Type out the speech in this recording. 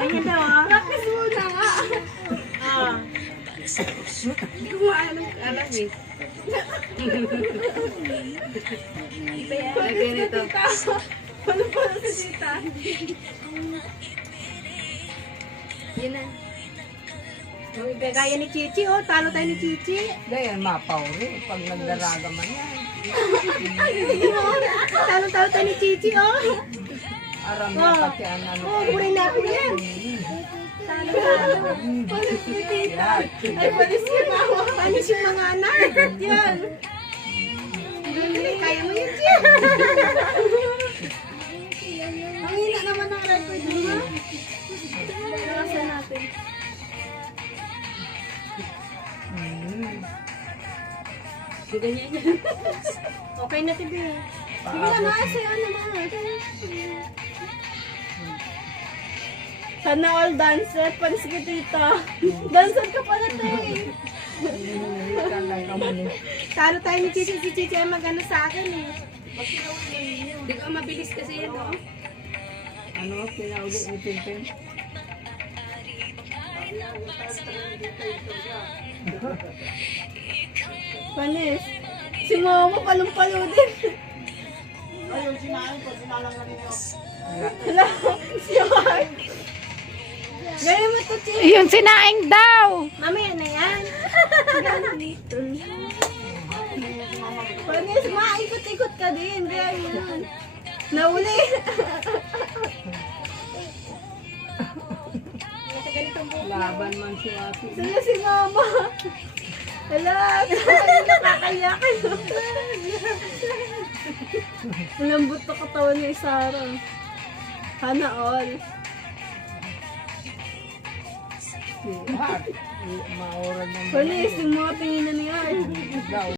Ganyan daw, ah. Practice muna nga. Ah. Hindi ko alam eh. Lagyan ito. Ano pala si tita? Yun na. Gaya ni Chichi, oh. Talo tayo ni Chichi. Ganyan, mapaw rin. Pag nagdaraga man yan. Talo tayo ni Chichi, oh. Aram na pati ang ano. Oh, buray na ako yan. Talo. Palis si tita. Yan. Ay, palis si mama. Panis yung mga anak. Yan. Kaya mo yun, Chia. Ang hina naman ng record, di ba? Nakasan natin. Ganyan yan. Okay na, Tibi. Hindi na nga, sayo naman. Sana all dancer. Palis ka tita. Dancer ka pala tayo. Talo tayo ni Chichi. Si Chichi ay magano sa akin, eh. Hindi ko mabilis kasi yan, no? Ano, pinauli ni Pimpin? Panis. Si mama palumpalo din. Ayun, sinain ko, sinalangan ninyo. Wala. Si Heart. Ganyan mo ito, Chi. Yung sinaing daw. Mamaya na yan. Panis, maikot-ikot ka din. Kaya yun. Nauli. Laban man si Ate. Sino si mama? Wala. Nakakaya kayo. Malambot na katawan ni Sarah. Sana all. Si Ate. Maoran ng Panis, yung mga tinginan niya. daw.